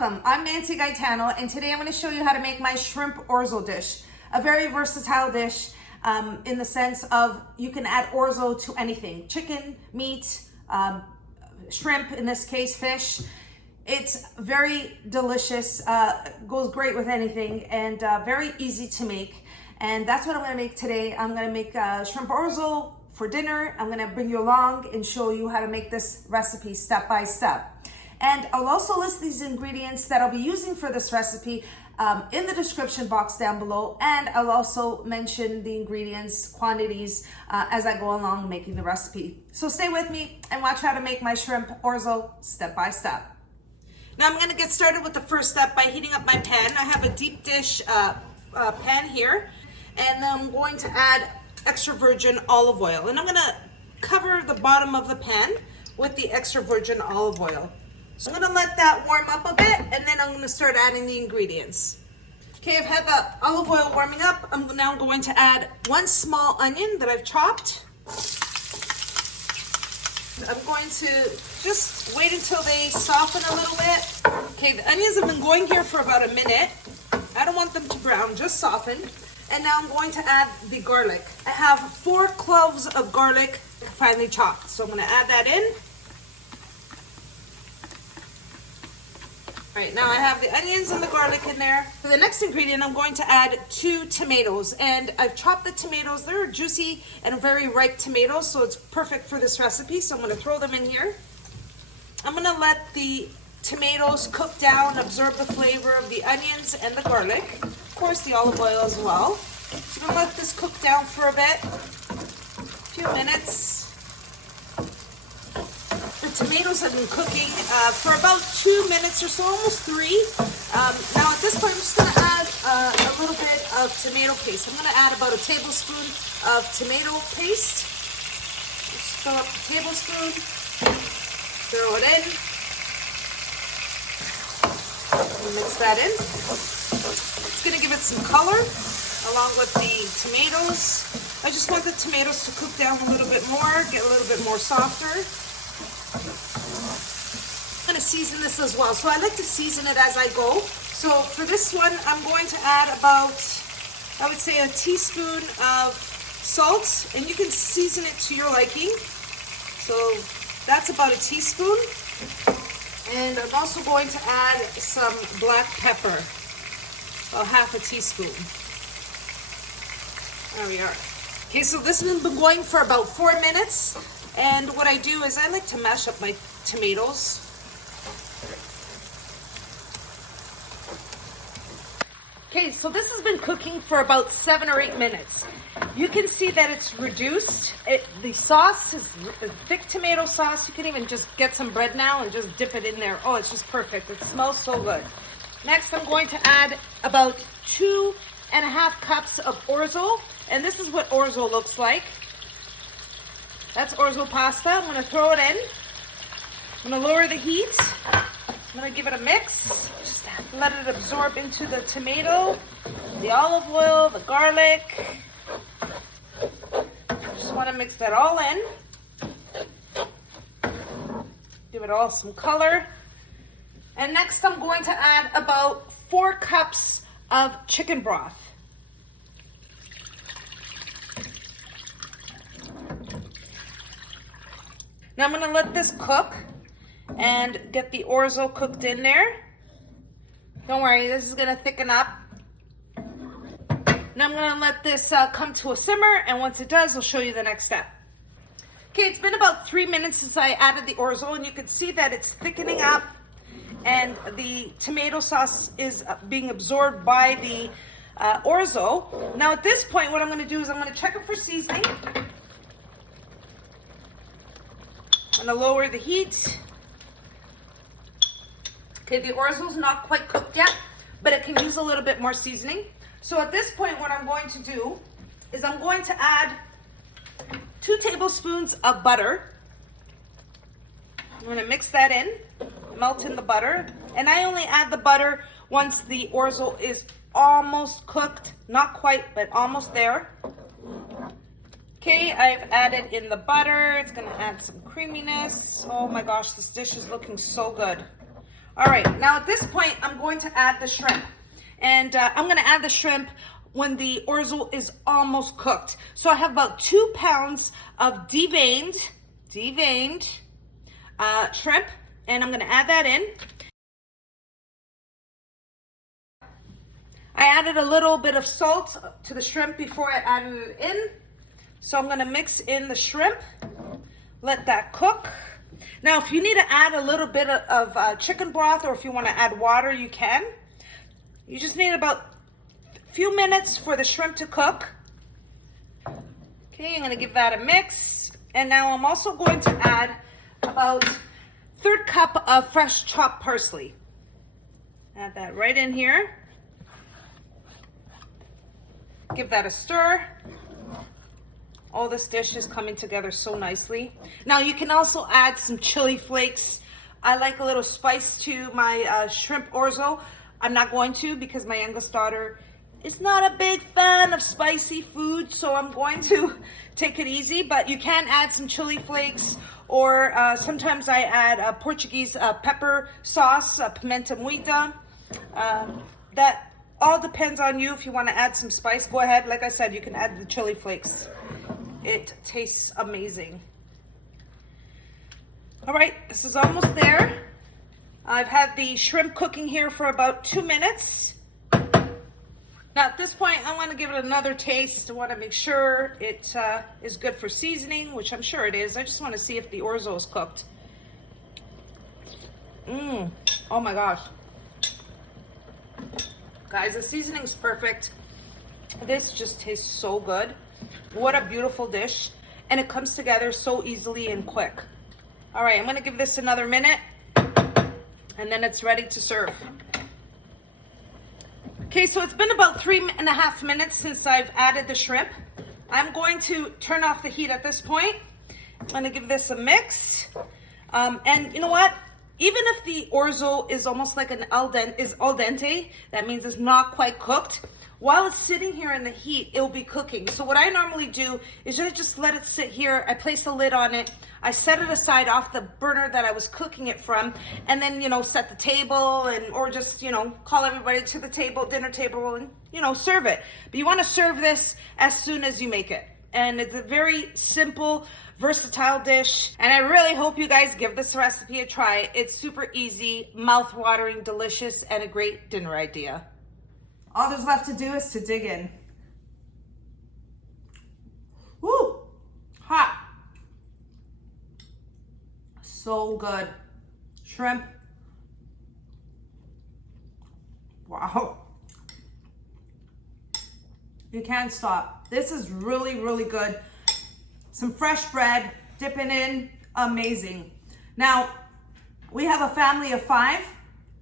welcome. I'm Nancy Gaetano, and today I'm going to show you how to make my shrimp orzo dish. A very versatile dish in the sense of you can add orzo to anything. Chicken, meat, shrimp, in this case fish. It's very delicious, goes great with anything, and very easy to make. And that's what I'm going to make today. I'm going to make shrimp orzo for dinner. I'm going to bring you along and show you how to make this recipe step by step. And I'll also list these ingredients that I'll be using for this recipe in the description box down below. And I'll also mention the ingredients, quantities, as I go along making the recipe. So stay with me and watch how to make my shrimp orzo step by step. Now I'm going to get started with the first step by heating up my pan. I have a deep dish pan here, and then I'm going to add extra virgin olive oil. And I'm going to cover the bottom of the pan with the extra virgin olive oil. So I'm going to let that warm up a bit, and then I'm going to start adding the ingredients. Okay, I've had the olive oil warming up. I'm now going to add one small onion that I've chopped. I'm going to just wait until they soften a little bit. Okay, the onions have been going here for about a minute. I don't want them to brown, just soften. And now I'm going to add the garlic. I have 4 cloves of garlic finely chopped. So I'm going to add that in. All right, now I have the onions and the garlic in there. For the next ingredient, I'm going to add 2 tomatoes. And I've chopped the tomatoes. They're juicy and very ripe tomatoes, so it's perfect for this recipe. So I'm going to throw them in here. I'm going to let the tomatoes cook down, absorb the flavor of the onions and the garlic. Of course, the olive oil as well. So I'm going to let this cook down for a bit, a few minutes. The tomatoes have been cooking for about 2 minutes or so, almost 3. Now at this point, I'm just going to add a little bit of tomato paste. I'm going to add about a tablespoon of tomato paste. Just fill up the tablespoon, throw it in, and mix that in. It's going to give it some color along with the tomatoes. I just want the tomatoes to cook down a little bit more, get a little bit more softer. I'm going to season this as well. So I like to season it as I go. So for this one, I'm going to add about, I would say, a teaspoon of salt, and you can season it to your liking. So that's about a teaspoon. And I'm also going to add some black pepper, about half a teaspoon. There we are. Okay, so this has been going for about 4 minutes. And what I do is I like to mash up my tomatoes. Okay, so this has been cooking for about 7 or 8 minutes. You can see that it's reduced. The sauce is a thick tomato sauce. You can even just get some bread now and just dip it in there. Oh, it's just perfect. It smells so good. Next, I'm going to add about 2.5 cups of orzo. And this is what orzo looks like. That's orzo pasta. I'm going to throw it in. I'm going to lower the heat. I'm going to give it a mix. Just let it absorb into the tomato, the olive oil, the garlic. Just want to mix that all in. Give it all some color. And next I'm going to add about 4 cups of chicken broth. Now I'm going to let this cook and get the orzo cooked in there. Don't worry, this is going to thicken up. Now I'm going to let this come to a simmer, and once it does, I'll show you the next step. Okay, it's been about 3 minutes since I added the orzo, and you can see that it's thickening up, and the tomato sauce is being absorbed by the orzo. Now at this point, what I'm going to do is I'm going to check it for seasoning. I'm going to lower the heat. Okay, the orzo's not quite cooked yet, but it can use a little bit more seasoning. So at this point, what I'm going to do is I'm going to add 2 tablespoons of butter. I'm going to mix that in, melt in the butter. And I only add the butter once the orzo is almost cooked. Not quite, but almost there. Okay, I've added in the butter. It's going to add some creaminess. Oh my gosh, this dish is looking so good. All right, now at this point, I'm going to add the shrimp. And I'm gonna add the shrimp when the orzo is almost cooked. So I have about 2 pounds of deveined shrimp, and I'm gonna add that in. I added a little bit of salt to the shrimp before I added it in. So I'm gonna mix in the shrimp, let that cook. Now, if you need to add a little bit of chicken broth, or if you wanna add water, you can. You just need about a few minutes for the shrimp to cook. Okay, I'm gonna give that a mix. And now I'm also going to add about 1/3 cup of fresh chopped parsley. Add that right in here. Give that a stir. Oh, this dish is coming together so nicely. Now you can also add some chili flakes. I like a little spice to my shrimp orzo. I'm not going to because my youngest daughter is not a big fan of spicy food, so I'm going to take it easy, but you can add some chili flakes, or sometimes I add a Portuguese pepper sauce, pimenta muita. That all depends on you. If you want to add some spice, go ahead. Like I said, you can add the chili flakes. It tastes amazing. All right, this is almost there. I've had the shrimp cooking here for about 2 minutes. Now at this point, I want to give it another taste. I want to make sure it is good for seasoning, which I'm sure it is. I just want to see if the orzo is cooked. Oh my gosh. Guys, the seasoning's perfect. This just tastes so good. What a beautiful dish. And it comes together so easily and quick. All right, I'm gonna give this another minute, and then it's ready to serve. Okay, so it's been about 3.5 minutes since I've added the shrimp. I'm going to turn off the heat at this point. I'm gonna give this a mix. And you know what? Even if the orzo is almost like al dente, that means it's not quite cooked, while it's sitting here in the heat, it'll be cooking. So what I normally do is just let it sit here. I place a lid on it. I set it aside off the burner that I was cooking it from, and then, set the table, or just, call everybody to the table, dinner table, and, serve it. But you want to serve this as soon as you make it. And it's a very simple, versatile dish. And I really hope you guys give this recipe a try. It's super easy, mouth-watering, delicious, and a great dinner idea. All there's left to do is to dig in. Woo! Hot. So good. Shrimp. Wow. You can't stop. This is really, really good. Some fresh bread, dipping in, amazing. Now, we have a family of 5,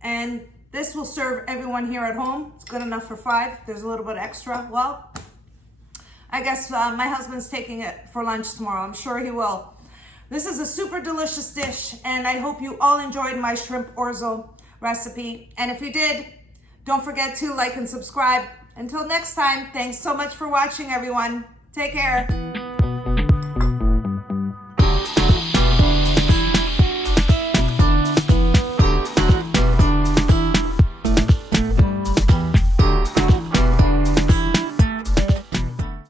and this will serve everyone here at home. It's good enough for 5. There's a little bit extra. Well, I guess my husband's taking it for lunch tomorrow. I'm sure he will. This is a super delicious dish, and I hope you all enjoyed my shrimp orzo recipe. And if you did, don't forget to like and subscribe. Until next time, thanks so much for watching, everyone. Take care.